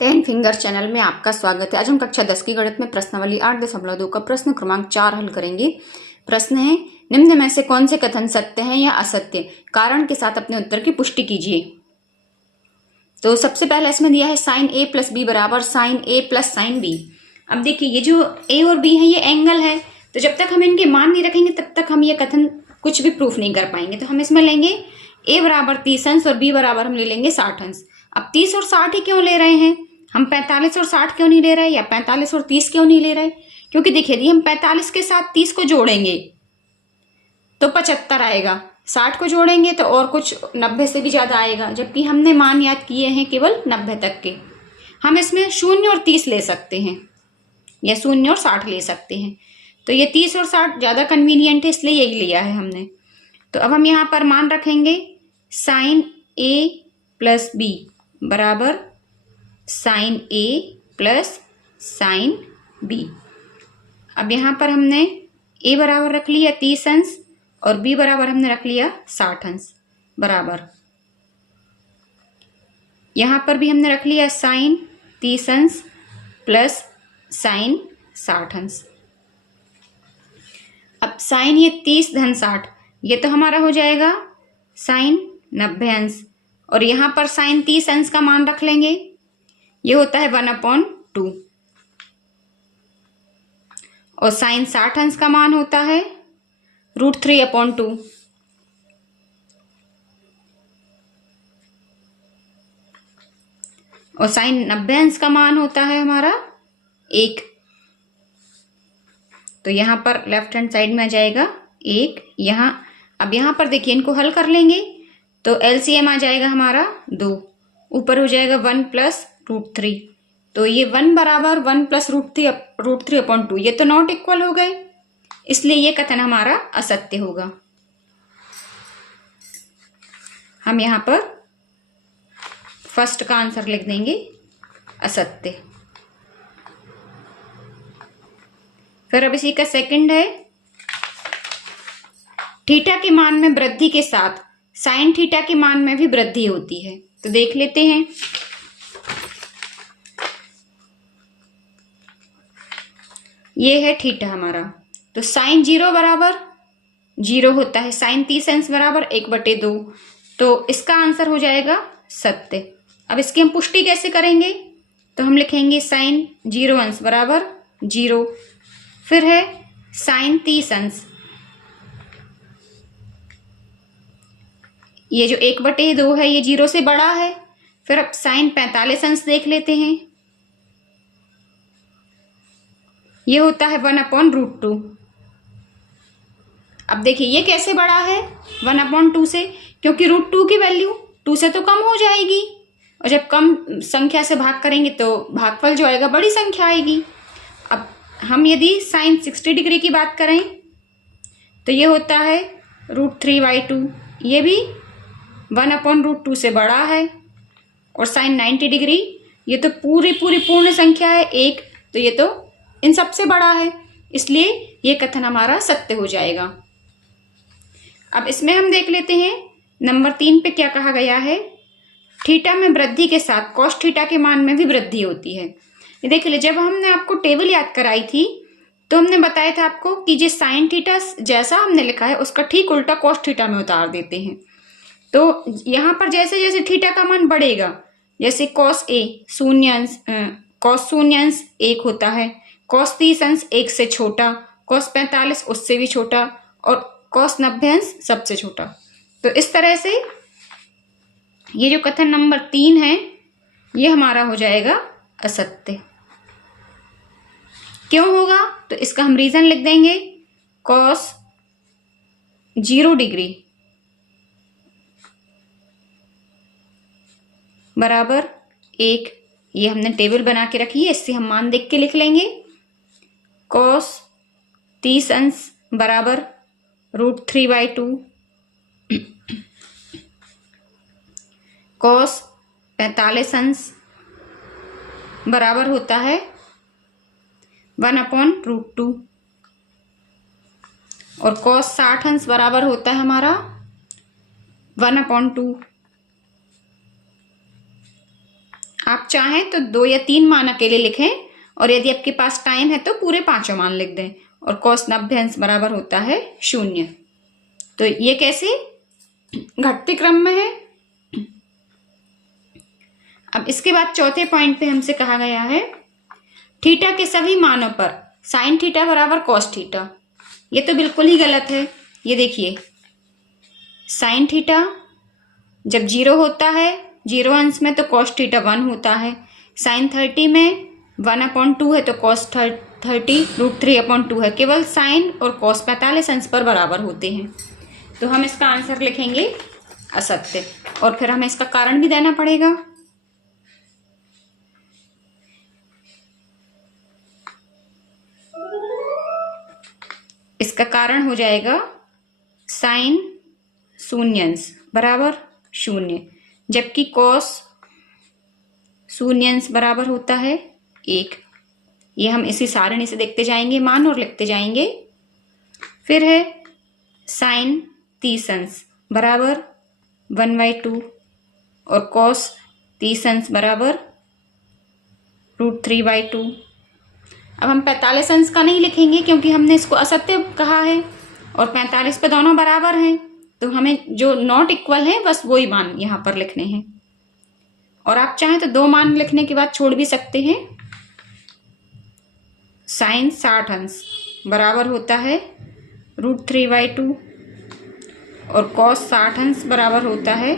10 finger channel में आपका स्वागत है। आज हम कक्षा 10 की गणित में प्रश्नावली 8.2 का प्रश्न क्रमांक 4 हल करेंगे। प्रश्न है, निम्न में से कौन से कथन सत्य हैं या असत्य, कारण के साथ अपने उत्तर की पुष्टि कीजिए। तो सबसे पहले इसमें दिया है साइन ए प्लस बी बराबर साइन ए प्लस साइन बी। अब देखिए ये जो ए और बी है ये एंगल है, तो जब तक हम इनके मान नहीं रखेंगे तब तक हम ये कथन कुछ भी प्रूफ नहीं कर पाएंगे। तो हम इसमें लेंगे ए बराबर 30 अंश और बी बराबर हम ले लेंगे 60 अंश। अब 30 और 60 ही क्यों ले रहे हैं, हम 45 और 60 क्यों नहीं ले रहे, या 45 और 30 क्यों नहीं ले रहे? क्योंकि देखिए यदि हम 45 के साथ 30 को जोड़ेंगे तो 75 आएगा, 60 को जोड़ेंगे तो और कुछ 90 से भी ज्यादा आएगा, जबकि हमने मान याद किए हैं केवल 90 तक के। हम इसमें 0 और 30 ले सकते हैं या 0 और 60 ले सकते हैं। तो ये 30 और 60 ज्यादा कन्वीनियंट है, इसलिए यही लिया है हमने। तो अब हम यहाँ पर मान रखेंगे साइन ए प्लस बी बराबर साइन ए प्लस साइन बी। अब यहाँ पर हमने ए बराबर रख लिया 30 अंश और बी बराबर हमने रख लिया 60 अंश बराबर। यहाँ पर भी हमने रख लिया साइन 30 अंश प्लस साइन 60 अंश। अब साइन ये 30 धन 60, ये तो हमारा हो जाएगा साइन 90 अंश, और यहाँ पर साइन 30 अंश का मान रख लेंगे, ये होता है 1/2, और साइन 60 अंश का मान होता है √3/2। और साइन 90 अंश का मान होता है हमारा 1। तो यहां पर लेफ्ट हैंड साइड में आ जाएगा 1 यहां। अब यहां पर देखिए इनको हल कर लेंगे तो एलसीएम आ जाएगा हमारा 2, ऊपर हो जाएगा 1 प्लस √3। तो ये 1 बराबर 1 प्लस √3/2, ये तो नॉट इक्वल हो गए, इसलिए ये कथन हमारा असत्य होगा। हम यहां पर फर्स्ट का आंसर लिख देंगे असत्य। फिर अब इसी का सेकंड है, थीटा के मान में वृद्धि के साथ साइन थीटा के मान में भी वृद्धि होती है। तो देख लेते हैं। ये है थीटा हमारा, तो साइन 0 बराबर 0 होता है, साइन 30 अंश बराबर 1/2, तो इसका आंसर हो जाएगा सत्य। अब इसकी हम पुष्टि कैसे करेंगे, तो हम लिखेंगे साइन 0 अंश बराबर 0, फिर है साइन 30 अंश, ये जो 1/2 है ये 0 से बड़ा है। फिर अब साइन 45 अंश देख लेते हैं, ये होता है 1/√2। अब देखिए ये कैसे बड़ा है 1/2 से, क्योंकि √2 की वैल्यू 2 से तो कम हो जाएगी, और जब कम संख्या से भाग करेंगे तो भागफल जो आएगा बड़ी संख्या आएगी। अब हम यदि साइन 60 डिग्री की बात करें तो ये होता है √3/2, ये भी 1/√2 से बड़ा है। और साइन 90 डिग्री, ये तो पूरी पूर्ण संख्या है 1, तो ये तो इन सबसे बड़ा है, इसलिए ये कथन हमारा सत्य हो जाएगा। अब इसमें हम देख लेते हैं नंबर 3 पे क्या कहा गया है, थीटा में वृद्धि के साथ कॉस थीटा के मान में भी वृद्धि होती है। ये देख लीजिए, जब हमने आपको टेबल याद कराई थी तो हमने बताया था आपको कि जो साइन थीटा जैसा हमने लिखा है उसका ठीक उल्टा कॉस थीटा में उतार देते हैं। तो यहाँ पर जैसे जैसे थीटा का मान बढ़ेगा, जैसे कॉस ए 0 अंश, कॉस 0 अंश 1 होता है, कॉस 30 अंश 1 से छोटा, कॉस 45 उससे भी छोटा, और कॉस 90 अंश सबसे छोटा। तो इस तरह से ये जो कथन नंबर 3 है ये हमारा हो जाएगा असत्य। क्यों होगा, तो इसका हम रीजन लिख देंगे, कॉस 0 डिग्री बराबर 1, ये हमने टेबल बना के रखी है, इससे हम मान देख के लिख लेंगे। कॉस 30 अंश बराबर √3/2, कॉस 45 अंश बराबर होता है 1/√2, और कॉस 60 अंश बराबर होता है हमारा 1/2। आप चाहें तो 2 या 3 मान अकेले लिखें, और यदि आपके पास टाइम है तो पूरे 5 मान लिख दें। और cos 90 अंश बराबर होता है 0। तो ये कैसे घटते क्रम में है। अब इसके बाद चौथे पॉइंट पे हमसे कहा गया है थीटा के सभी मानों पर साइन थीटा बराबर कॉस थीटा। ये तो बिल्कुल ही गलत है। ये देखिए, साइन थीटा जब 0 होता है 0 अंश में तो कॉस थीटा 1 होता है। साइन 30 में 1/2 है तो कॉस 30 √3/2 है। केवल साइन और कॉस 45 अंश पर बराबर होते हैं। तो हम इसका आंसर लिखेंगे असत्य, और फिर हमें इसका कारण भी देना पड़ेगा। इसका कारण हो जाएगा साइन 0 अंश बराबर 0, जबकि कॉस 0 अंश बराबर होता है 1। ये हम इसी सारणी से देखते जाएंगे मान और लिखते जाएंगे। फिर है साइन 30 अंश बराबर 1/2 और कॉस 30 अंश बराबर √3/2। अब हम 45 अंश का नहीं लिखेंगे क्योंकि हमने इसको असत्य कहा है और 45 पे दोनों बराबर हैं, तो हमें जो नॉट इक्वल है बस वही मान यहाँ पर लिखने हैं। और आप चाहें तो 2 मान लिखने के बाद छोड़ भी सकते हैं। साइन 60 अंश बराबर होता है √3/2 और कॉस 60 अंश बराबर होता है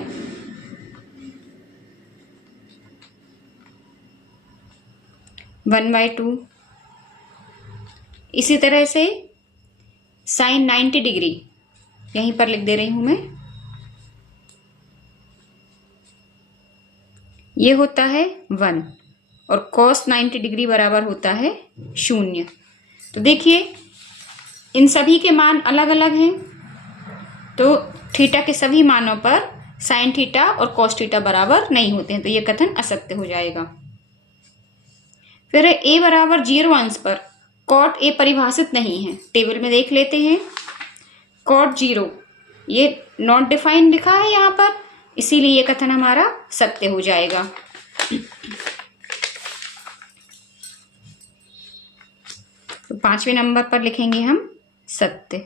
1/2। इसी तरह से साइन 90 डिग्री यहीं पर लिख दे रही हूं मैं, ये होता है 1 और कॉस 90 डिग्री बराबर होता है 0। तो देखिए इन सभी के मान अलग अलग हैं, तो थीटा के सभी मानों पर साइन थीटा और कॉस थीटा बराबर नहीं होते हैं, तो यह कथन असत्य हो जाएगा। फिर a बराबर 0 अंश पर कॉट a परिभाषित नहीं है। टेबल में देख लेते हैं, कॉट 0 ये नॉट डिफाइंड लिखा है यहाँ पर, इसीलिए ये कथन हमारा सत्य हो जाएगा। तो 5वें नंबर पर लिखेंगे हम सत्य,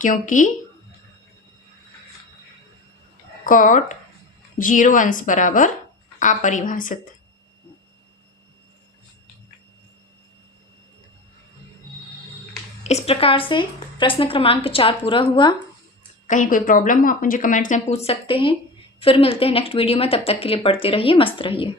क्योंकि कॉट 0 अंश बराबर अपरिभाषित। इस प्रकार से प्रश्न क्रमांक 4 पूरा हुआ। कहीं कोई प्रॉब्लम हो आप मुझे कमेंट्स में पूछ सकते हैं। फिर मिलते हैं नेक्स्ट वीडियो में, तब तक के लिए पढ़ते रहिए, मस्त रहिए।